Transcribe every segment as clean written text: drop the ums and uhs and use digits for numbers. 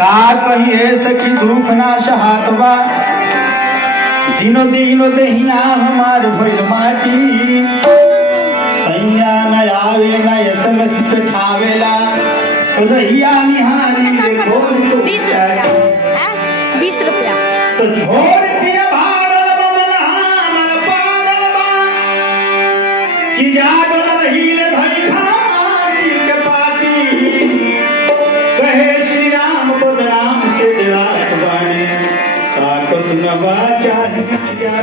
का कहिए सखी दुख ना सहातवा दिनो दिनो दहिया हमार भइल माटी सैया न आवे न SMS पे ठावेला रहिया निहारी रे खोल तो 20 रुपया तो छोड़ दिया भाड़ल बमना मन पागल बा कि जागल रही ले भई खाती के पाती कहे श्री राम बदनाम से दिलास बाने ताकत न बाचा क्या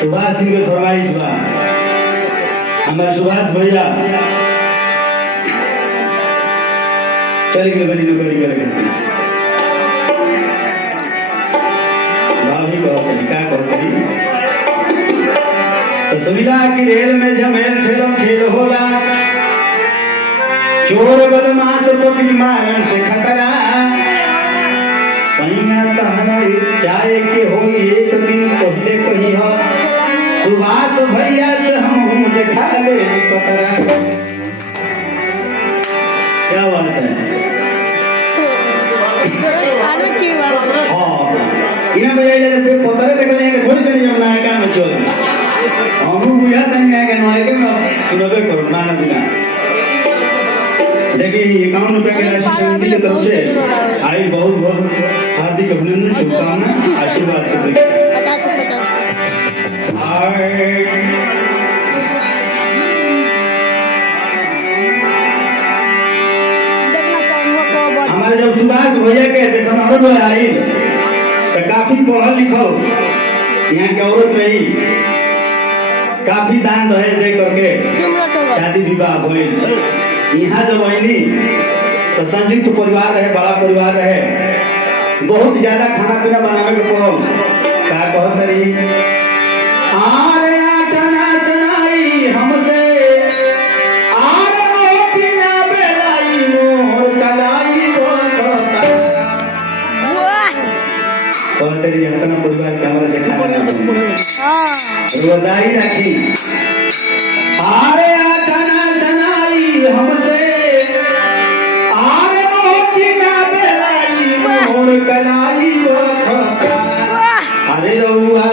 सुभाष सिंह के फरमाइश बा हमारे सुभाष भैया चल गए बड़ी नौकरी करके भाभी क्या कहती तो सुविधा की रेल में जमेल ठेलो खेल होला चोर बदमाश तो मारन से खतरा सैया तहरा चाय के हो एक दिन कहते कही हो सुभाष भैया से हम देखा ले पतरा क्या बात है इन्हें बजाई ले पे पतरे देख लेंगे थोड़ी देर जब ना क्या मचो हम बुझा नहीं है कि नॉय के में सुनबे करो ना बिना देखिए 51 रुपए के राशि समिति की तरफ से आई बहुत बहुत हार्दिक अभिनंदन शुभकामना आशीर्वाद करते हैं हमारे जब सुभाष भैया के देखो आई तो काफी पढ़ल लिखल यहाँ की औरत रही काफी दान दहेज दे करके शादी विवाह हुई यहाँ जब आईनी तो संयुक्त परिवार रहे बड़ा परिवार रहे बहुत ज्यादा खाना पीना बनावे के पड़ल का कहत रही आरे आटना सनाई हमसे आरे रोटी ना बेलाई मोर कलाई कहत रही अपना परिवार के हमारे से खाना रोजाई रखी आरे आटना सनाई हमसे आरे रोटी ना बेलाई मोर कलाई अरे रउआ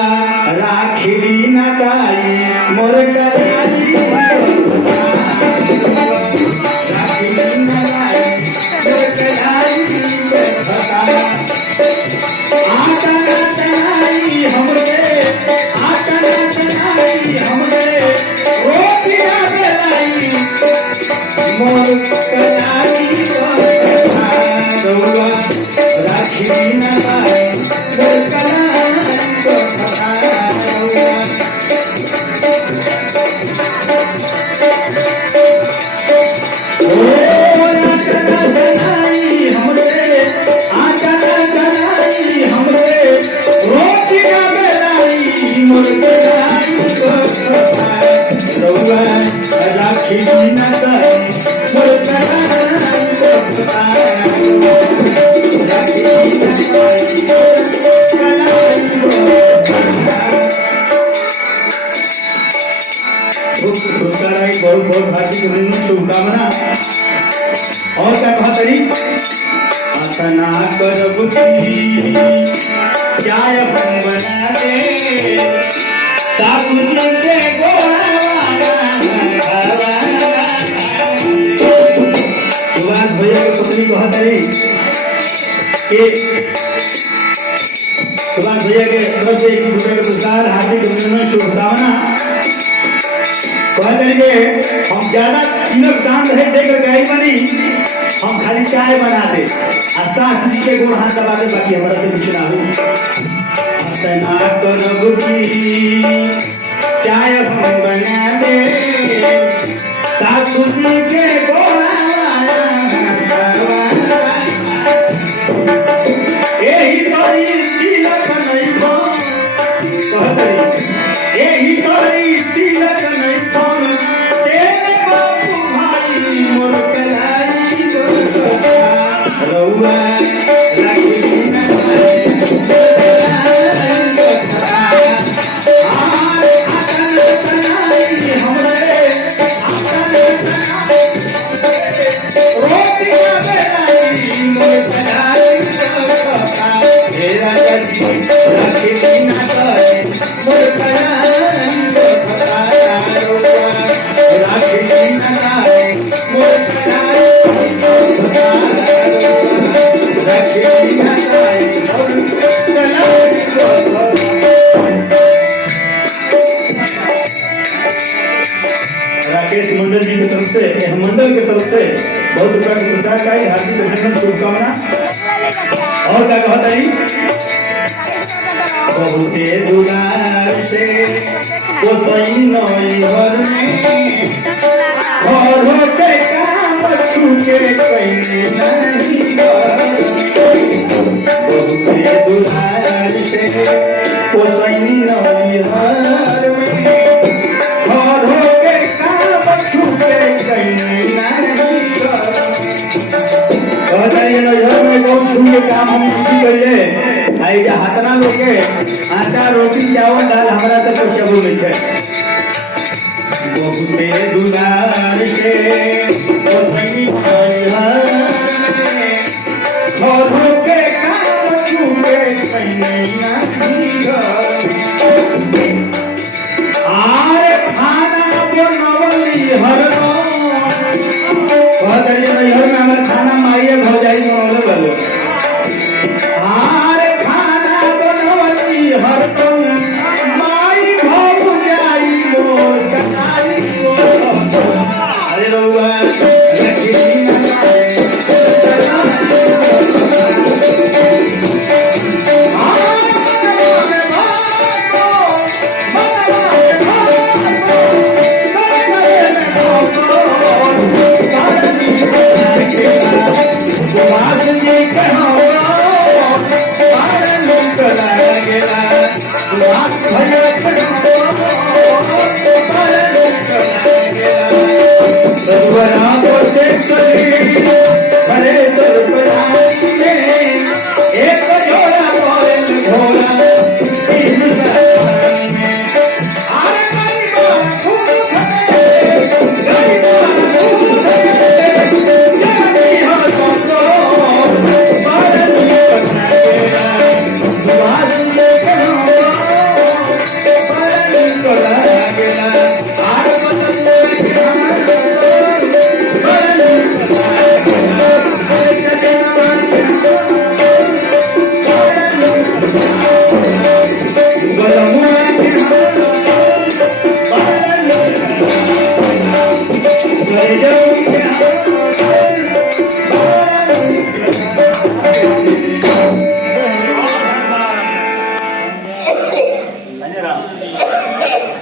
राखिली न दाई मोर कलाई राखिली न दाई मोर कलाई आटा तनाई हमरे रोटी ना बेलाई मोर कलाई रउआ राखिली न दाई मोर कलाई बहुत बहुत हार्दिक अभिनंदन शुभकामना और क्या कहा तरी अतना करब चाय बना दे साबुन के सुभाष भैया की पत्नी कहा तरी सुभाष भैया के तरफ से 1 रुपये के पुरस्कार हार्दिक अभिनंदन शुभकामना कहेंगे हम ज्यादा तीनों दान रहे देकर गए बनी हम खाली चाय बना दे और सास जी के गुण हाथ दबा दे बाकी हमारा से कुछ ना हो अतना करब की चाय हम बना दे सास जी के गुण यही तोरी तिलक नहीं खो यही तोरी तिलक नहीं खो तेरे बापू भाई मोर कलाई रउआ राखी न हमरे राकेश मंडल जी की तरफ से, यह मंडल की तरफ से बहुत रुपया का पुरस्कार का हार्दिक अभिनंदन शुभकामना। और क्या कहता है बहुते दुलार से वो सही नई घर में और होते काम छूटे कहीं नहीं बहुते दुलार से वो सही नई घर में और होते काम छूटे कहीं नहीं काम हम करिए आई हाथना लोग आटा रोटी चावल दाल हमारा तो कुछ अब मिलते बहुते दुलार से के काम छूटे आरे खाना बनवली हरनो में हमारे खाना मारिए भौजाई बनवले बोलो आरे खाना बनवली हरदम माई भौजाई मोर कटाई अरे रउआ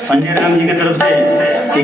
संजय राम जी की तरफ से